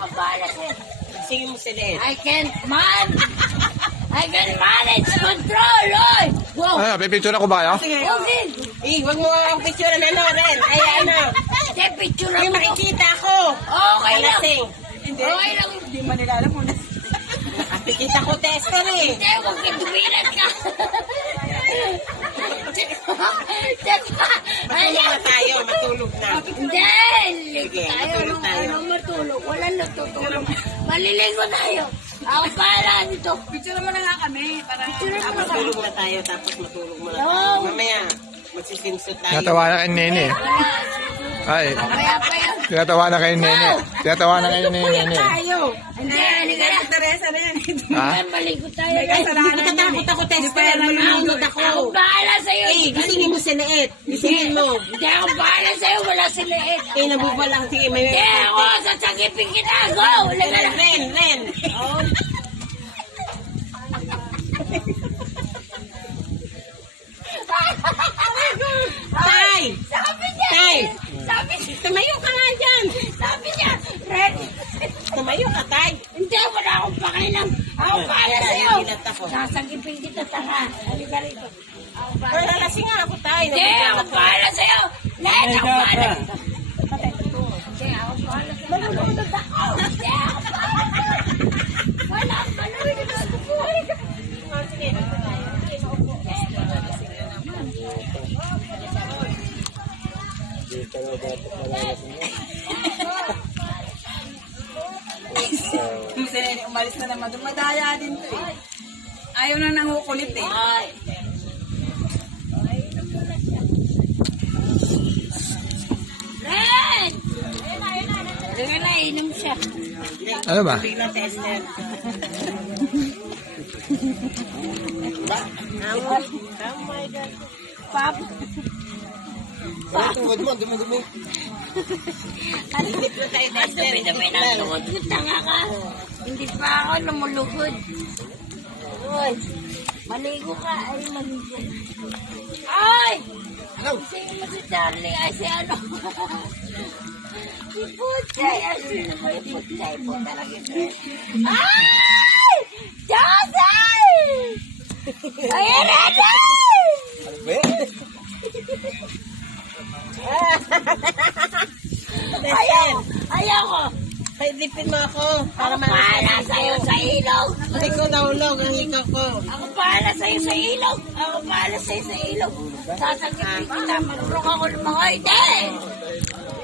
ako bahala sa'yo. Sige mo si Len. I can manage control, oy! Wow! Ano, pipicture ako ba kayo? Sige. Okay! Wag mo ang picture na Ren. Ay, ano. Hindi, picture Hindi ako. makikita ako. Okay lang. Alasing. Okay lang. Hindi man nila alam mo na. Nakikita ko tester eh. Hindi, huwag ka tumilat ka. Matulog na tayo, matulog na. Hindi, Sige, tayo. matulog tayo. Anong matulog? Walang natutulog. Maliligo tayo. Ako para dito. Picture naman na nga kami. Para Tapos tulog na tayo, tapos matulog mo na No. tayo. Mamaya, magsisimsot tayo. Tinatawa na kay Nene. Ay, Kaya pa yan. tinatawa na kay Nene. Tinatawa na kay Nene. Tayo. Hindi, halika na. Teresa na yan. Ha? Maligo tayo. Ay, natatakot ako, tester. Malulunod Ako ako. bahala sa'yo. Eh, gisingin mo si Leet. Gisingin mo. Hindi ako bahala sa'yo. Wala si Leet. Eh, nabubalang. Sige, may... Hindi ako. Sasagipin kita. Go. Halika na. Ren. Tay! Sabi niya. Tay! Sabi niya. Tumayo ka nga dyan. Sabi niya. Red. Tumayo ka, Tay. Hindi. Wala akong pakialam. Ako bahala sa'yo. Nagilat ako. Sasagipin kita. Tara. Halika rito. Ako bahala. Pero nalasing nga ako, Tay. Hindi. Ako bahala sa'yo. Leet. Ako bahala. Hindi. Ako bahala sa'yo. Malulunod ako. Hindi. Ako bahala. Wala akong malulunod ako. Yung si Nene umalis na naman. Dumadaya din to eh. Ayaw na nangukulit eh. Ay. Red! Halika na, inom siya. Ano ba? Biglang tester. Oh my God. Pap. Tungod mo, dumi-dumi. Hindi pa tayo tester. Dami-dami ng tungod ko. Tanga ka. Hindi pa ako lumulugod. Uy. Maligo ka. Ay, maligo. Ay! Sige mo si Charlie. Ay, si ano. Si Puchay. Ay, sino ba yung Puchay po talaga? Ay! Josay! Ayan natin! Tester. Ayaw ko. Paidipin mo ako para Ako pahala malakas sa'yo sa ilog. Hindi ko nahulog ang hikaw ko. Ako pahala sa'yo sa ilog. Ako pahala sa'yo sa ilog. Sasagipin kita. Marunong ako ng mga hindi.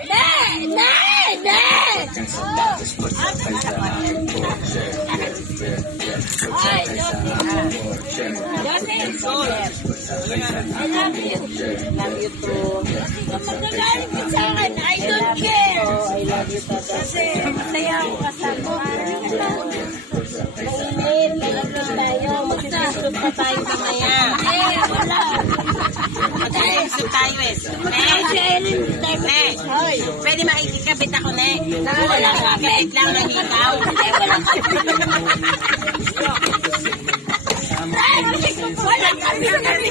Hindi! Hindi! Ay, I love you. Love you too. Magagaling ka sa akin. I don't care. Oh, I love you, Tata. Kasi masaya ako kasama. Mainit, mainit tayo. Magsisimsot pa tayo mamaya. Eh, wala. Magsisimsot tayo eh. Ne, pwede makikikabit ako, Ne. Wala ka. Kabit lang ng ikaw. Hindi, wala ka. Wala kami.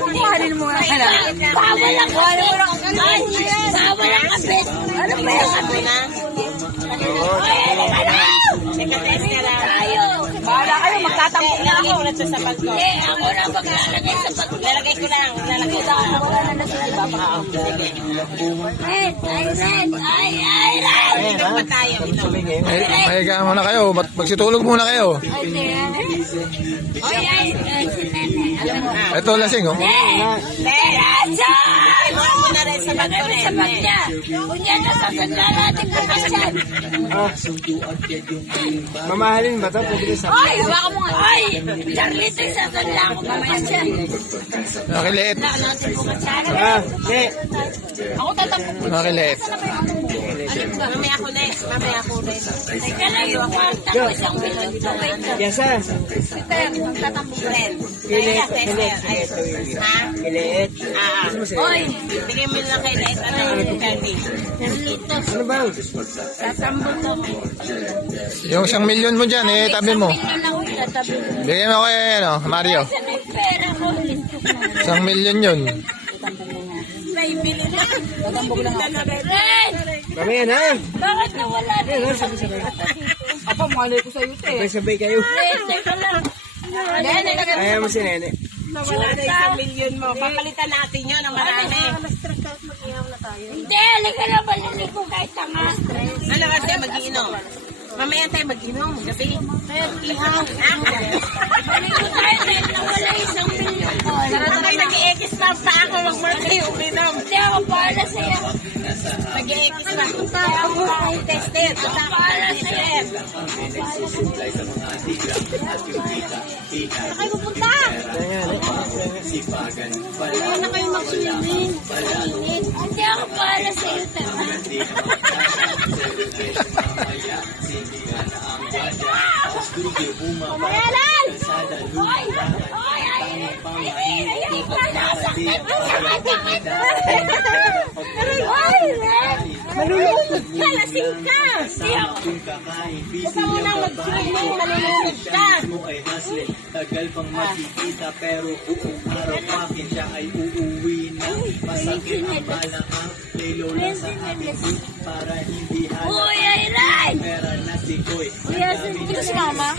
Kuhanin mo nga ka lang. Bawal ang kabit. Bawal ang kabit. Ano ba yung kabit? Na, Ay, halika na. teka-test ka lang. Tayo. Bahala kayo, magtatampok na Lalagay ako. ko na ito sa bag ko. Eh, ako na maglalagay sa pag... Lalagay ko lang. Lalagay ko lang. Wala na naglalaba. Oo, sige. Red, ay, red. Inom pa tayo. Inom. Mahiga muna kayo. Magsitulog muna kayo. Ay, si Nene. Alam mo. Ito lasing, oh. Teresa! Inom mo na rin sa bag ko, Lagay mo sa Ne. bag niya. Kung yan, nasasagla natin bukas yan. Mamahalin ba ito? Pwede sa... Ay, baka mo nga. Ay, Charlito, isasagla ko mamaya siya. Nakiliit. Wala natin bukas yan. Ne! Ako tatampo. Nakiliit. Mamaya ako, Ne. Mamaya ako, Ne. Teka lang yung kwarta ko, isang bilog to. Wait lang. Yasa! Peter, magtatampo rin. Kaya, tester. Ay, ha? Kiliit. Oy, Bigyan mo lang kay Leet. Ano ang Kelly? Charlito, Ano ba? tatampo to. Yung 1,000,000 mo dyan, eh, tabi mo. Tingnan lang ko, tatabi mo. Bigyan mo kay, ano, Mario. Saan may pera ko? Listok na. 1,000,000 yun. May bili na. Red! Mamaya na! Bakit nawala na? Aba, malay ko sa'yo, te. Sabay kayo. Teka lang. Ayaw mo si Nene. Nawala na 1 million mo. Papalitan natin yun ng marami. Hindi, halika na, balilig ko kahit tanga. Ano kasi mag-iinom? Mamaya tayo mag-inom. Gabi. Ihaw. Balilig ko tayo dahil nawala 1 million ko. Sabay nag-i-extra pa ako mag-birthday uminom. Hindi ako bahala sa'yo. Nag-i-extra pa ako mag-tested. Ako bahala sa'yo. Saan kayo pupunta? Ayaw na kayo mag-swimming. Hindi ako bahala sa'yo. Pamayalan! Hoy! Hoy! Ay, nasaktan mo sa sakit! Hoy! Malulunod ka! Lasing ka! Hindi ako. Huwag ka muna mag-swimming. Malulunod ka! Tagal pang makikita pero buong araw akin siya ay uuwi na. Masakit ang balakang lelo lang sa ating para hindi halata. Uy, ay, Ray! Pera na si Koy. Kuya, saan si Mama?